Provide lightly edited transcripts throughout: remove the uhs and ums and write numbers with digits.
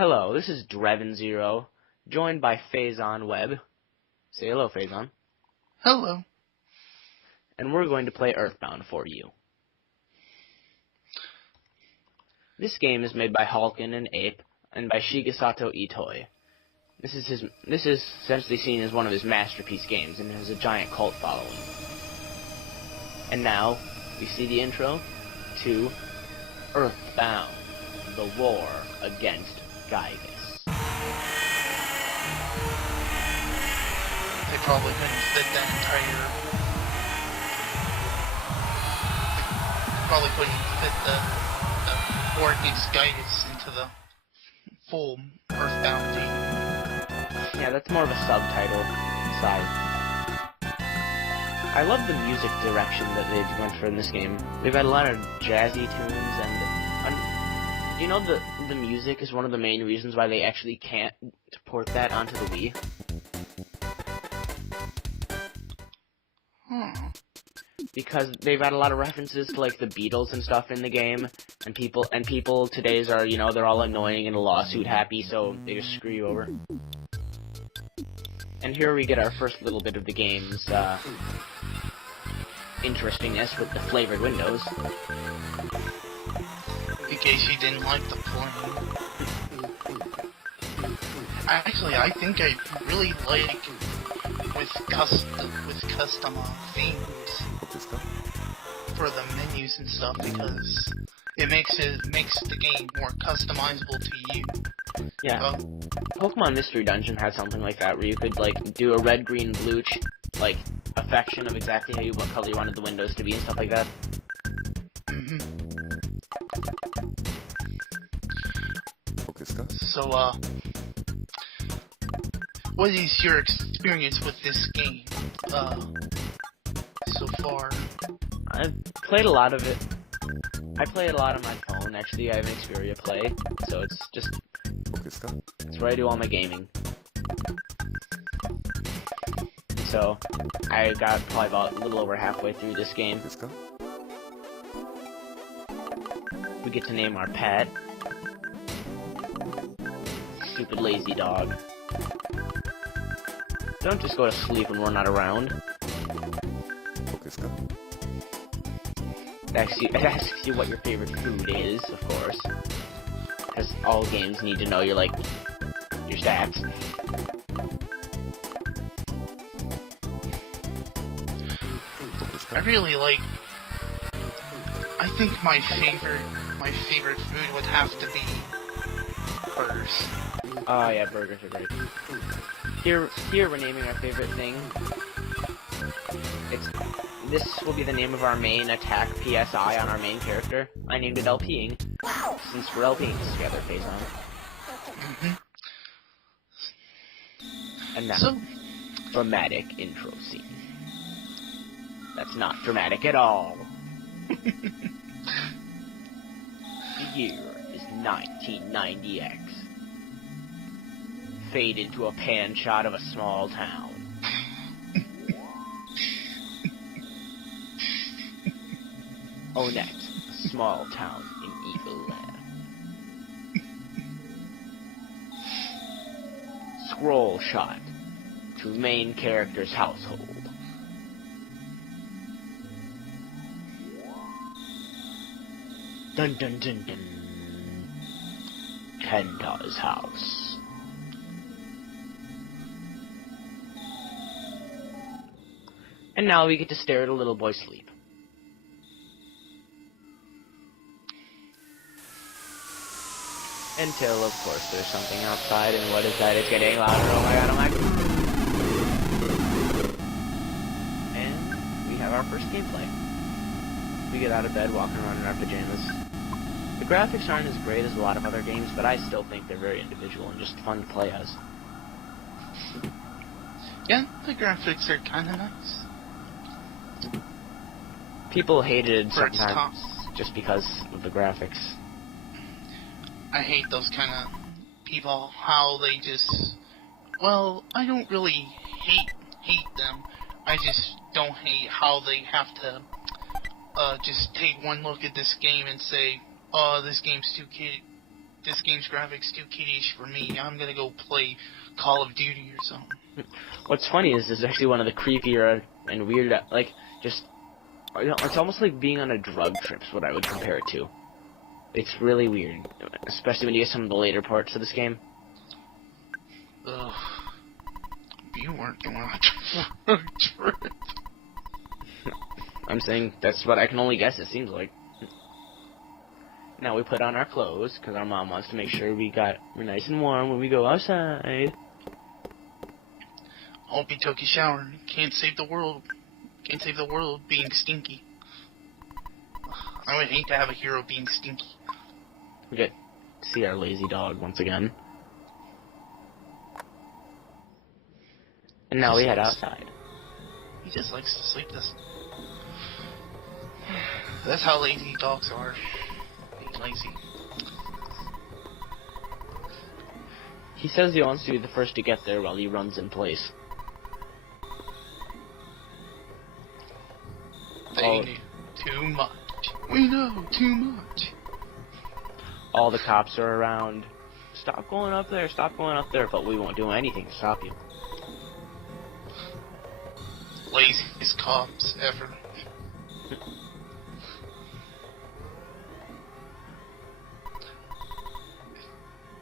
Hello, this is Dreven0, joined by Faison Webb. Say hello, Faison. Hello. And we're going to play Earthbound for you. This game is made by Halkin and Ape, and by Shigesato Itoi. This is essentially seen as one of his masterpiece games, and it has a giant cult following. And now, we see the intro to Earthbound, the war against Gigas. They probably couldn't fit that entire... Probably couldn't fit the war against Gigas into the full Earthbound game. Yeah, that's more of a subtitle side. I love the music direction that they've gone for in this game. They've had a lot of jazzy tunes, and you know the music is one of the main reasons why they actually can't port that onto the Wii. Because they've had a lot of references to like the Beatles and stuff in the game, and people today's are, you know, they're all annoying and lawsuit happy, so they just screw you over. And here we get our first little bit of the game's interestingness with the flavored windows. In case you didn't like the plane. Actually, I think I really like with custom themes for the menus and stuff, because it makes the game more customizable to you. Yeah. Pokemon Mystery Dungeon had something like that, where you could like do a red, green, blue like affection of exactly what color you wanted the windows to be and stuff like that. So, what is your experience with this game, so far? I've played a lot of it. I play it a lot on my phone, actually. I have an Xperia Play, so it's where I do all my gaming. So, I got probably about a little over halfway through this game. We get to name our pet. Stupid lazy dog. Don't just go to sleep when we're not around. It asks you what your favorite food is, of course. Because all games need to know your stats. I really like... I think my favorite food would have to be burgers. Oh yeah, burgers are great. Here we're naming our favorite thing. This will be the name of our main attack PSI on our main character. I named it LPing, since we're LPing together, Faison. And now, dramatic intro scene. That's not dramatic at all. The year is 1990X. Fade into a pan shot of a small town. Oh, next, a small town in Evil Land. Scroll shot to main character's household. Dun dun dun dun. Kenta's house. And now we get to stare at a little boy sleep. Until, of course, there's something outside, and what is that? It's getting louder. Oh my god, oh my god. And we have our first gameplay. We get out of bed, walking around in our pajamas. The graphics aren't as great as a lot of other games, but I still think they're very individual and just fun to play as. Yeah, the graphics are kinda nice. People hated it sometimes just because of the graphics. I hate those kind of people, how they just... Well, I don't really hate them. I just don't hate how they have to just take one look at this game and say, oh, this game's too this game's graphics too kiddish for me. I'm gonna go play Call of Duty or something. What's funny is this is actually one of the creepier and weird, like, just, you know, it's almost like being on a drug trip is what I would compare it to. It's really weird, especially when you get some of the later parts of this game. Ugh. You weren't going on a trip. I'm saying that's what I can only guess it seems like. Now we put on our clothes, because our mom wants to make sure we're nice and warm when we go outside. Hope you took a shower. Can't save the world. Can't save the world being stinky. I would hate to have a hero being stinky. We get to see our lazy dog once again. And now we head outside. He just likes to sleep this. That's how lazy dogs are. Being lazy. He says he wants to be the first to get there while he runs in place. They knew too much. We know too much. All the cops are around. Stop going up there, stop going up there, but we won't do anything to stop you. Laziest cops ever.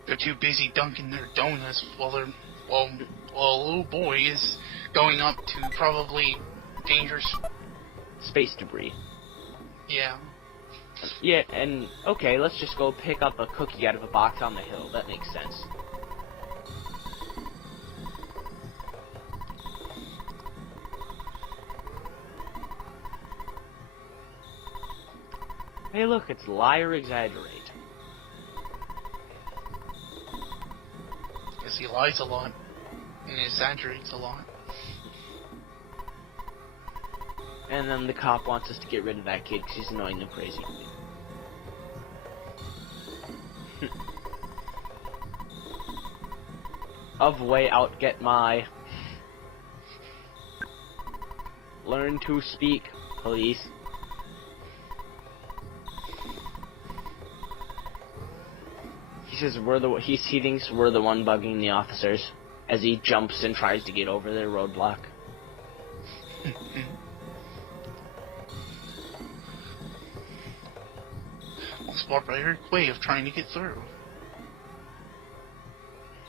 They're too busy dunking their donuts while a little boy is going up to probably dangerous Space debris. Yeah. Yeah, and okay, let's just go pick up a cookie out of a box on the hill. That makes sense. Hey, look, it's lie or exaggerate. Because he lies a lot and exaggerates a lot. And then the cop wants us to get rid of that kid because he's annoying and crazy. Of way out get my. Learn to speak, police. He says he thinks we're the one bugging the officers as he jumps and tries to get over their roadblock. Barbaric way of trying to get through.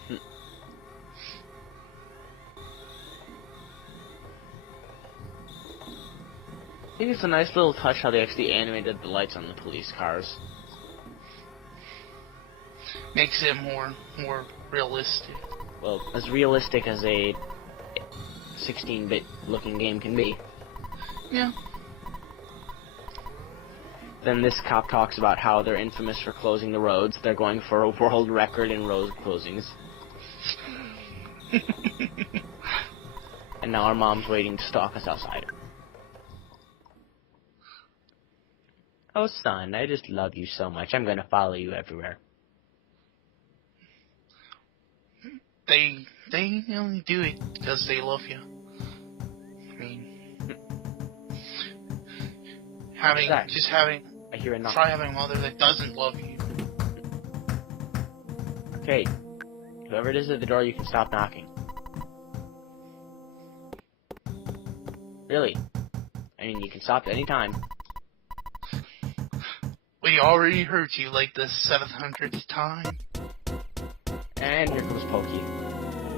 I think it's a nice little touch how they actually animated the lights on the police cars. Makes it more realistic. Well, as realistic as a 16-bit looking game can be. Yeah. Then this cop talks about how they're infamous for closing the roads. They're going for a world record in road closings. And now our mom's waiting to stalk us outside. Oh, son, I just love you so much. I'm gonna follow you everywhere. They only do it because they love you. I mean, I hear a knock. Try having a mother that doesn't love you. Okay, whoever it is at the door, you can stop knocking. Really? I mean, you can stop at any time. We already heard you like the 700th time. And here comes Pokey.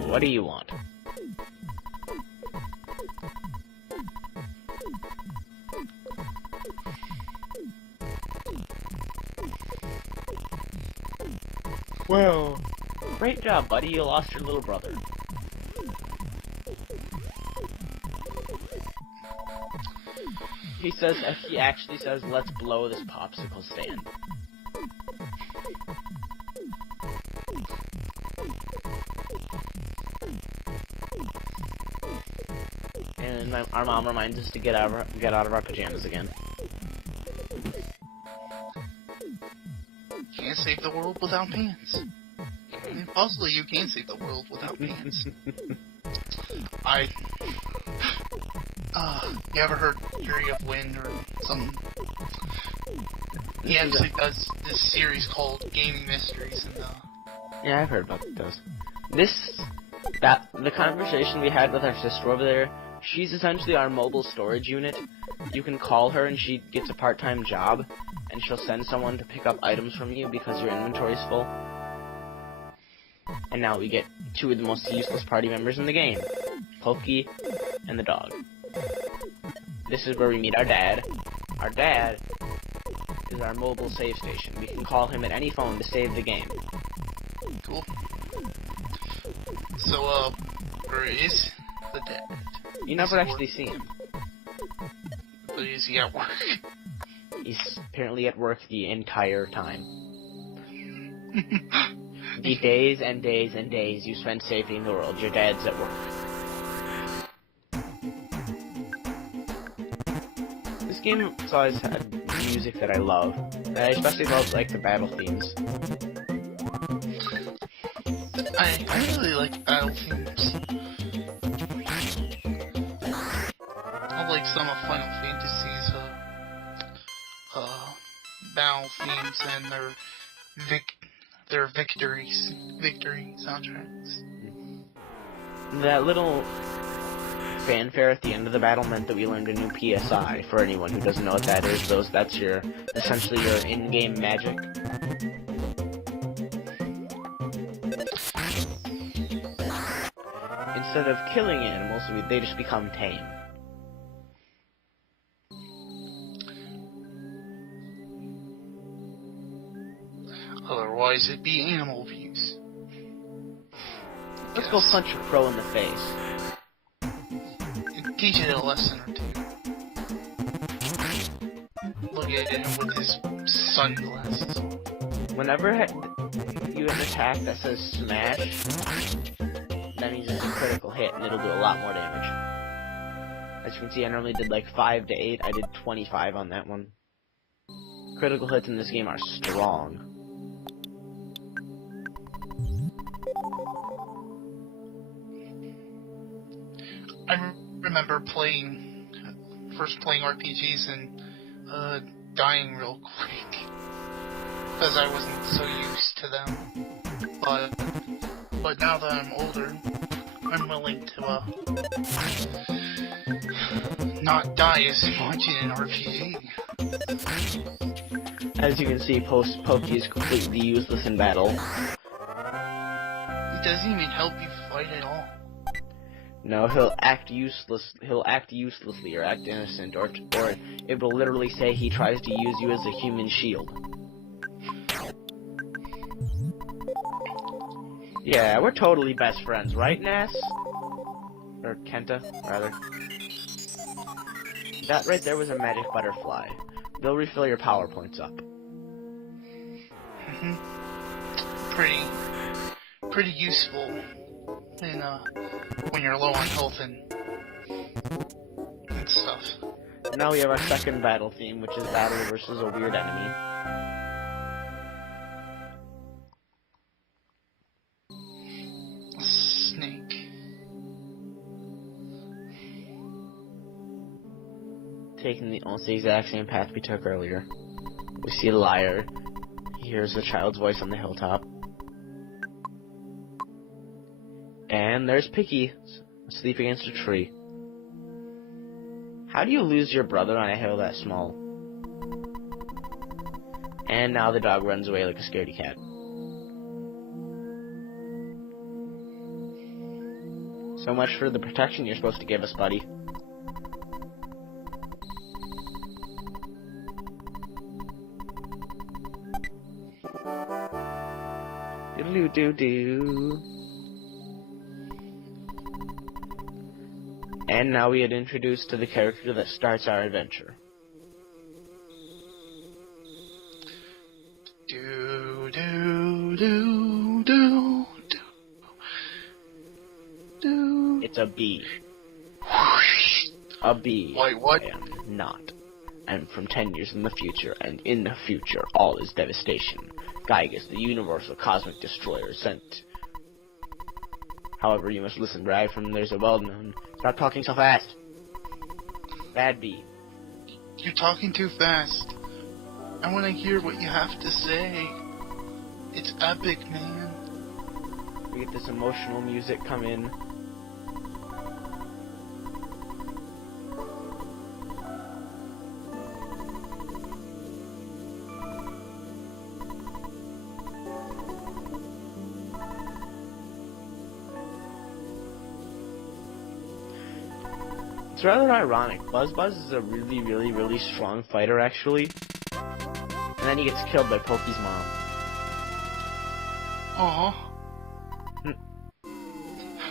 What do you want? Well, great job, buddy. You lost your little brother. He actually says, let's blow this popsicle stand. And our mom reminds us to get out of our pajamas again. Can't save the world without pants. And possibly you can save the world without pants. You ever heard Fury of Wind or something? He actually does this series called Gaming Mysteries, and yeah, I've heard about those. The conversation we had with our sister over there, she's essentially our mobile storage unit. You can call her and she gets a part-time job, and she'll send someone to pick up items from you because your inventory's full. And now we get two of the most useless party members in the game, Pokey and the dog. This is where we meet our dad. Our dad is our mobile save station. We can call him at any phone to save the game. cool. So, where is the dad? You never actually see him. But is he at work? He's apparently at work the entire time. The days and days and days you spend saving the world, your dad's at work. This game has always had music that I love. And I especially love, like, the battle themes. I really like battle themes. I like some of Final Fantasy's battle themes and their victory soundtracks. That little fanfare at the end of the battle meant that we learned a new PSI. For anyone who doesn't know what that is, that's essentially your in-game magic. Instead of killing animals, they just become tame. Otherwise, it'd be animal abuse. Let's go punch a crow in the face. Teach it a lesson or two. Look at him with his sunglasses on. Whenever you hit an attack that says smash, that means it's a critical hit and it'll do a lot more damage. As you can see, I normally did like 5 to 8. I did 25 on that one. Critical hits in this game are strong. I remember first playing RPGs and dying real quick because I wasn't so used to them. But now that I'm older, I'm willing to not die as much in an RPG. As you can see, Pokey is completely useless in battle. It doesn't even help you fight at all. No, he'll act uselessly or act innocent, or it will literally say he tries to use you as a human shield. Yeah, we're totally best friends, right, Ness? Or Kenta, rather. That right there was a magic butterfly. They'll refill your power points up. Pretty useful in when you're low on health and stuff. Now we have our second battle theme, which is battle versus a weird enemy. Snake. Taking almost the exact same path we took earlier. We see a liar. He hears a child's voice on the hilltop. And there's Picky, asleep against a tree. How do you lose your brother on a hill that small? And now the dog runs away like a scaredy cat. So much for the protection you're supposed to give us, buddy. Doodle-doo-doo. And now we had introduced to the character that starts our adventure. Do do do do do. It's a bee. A bee. Wait, what? I am not. I'm from 10 years in the future, and in the future, all is devastation. Gygas, the universal cosmic destroyer, sent. However, you must listen, right? From there's a well-known. Stop talking so fast. Bad bee. You're talking too fast. I want to hear what you have to say. It's epic, man. We get this emotional music come in. It's rather ironic. Buzz is a really strong fighter, actually. And then he gets killed by Pokey's mom. Aww.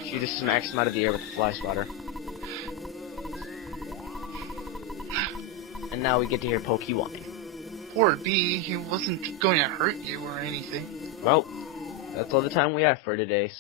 She just smacks him out of the air with a fly swatter. And now we get to hear Pokey whine. Poor B, he wasn't going to hurt you or anything. Well, that's all the time we have for today, so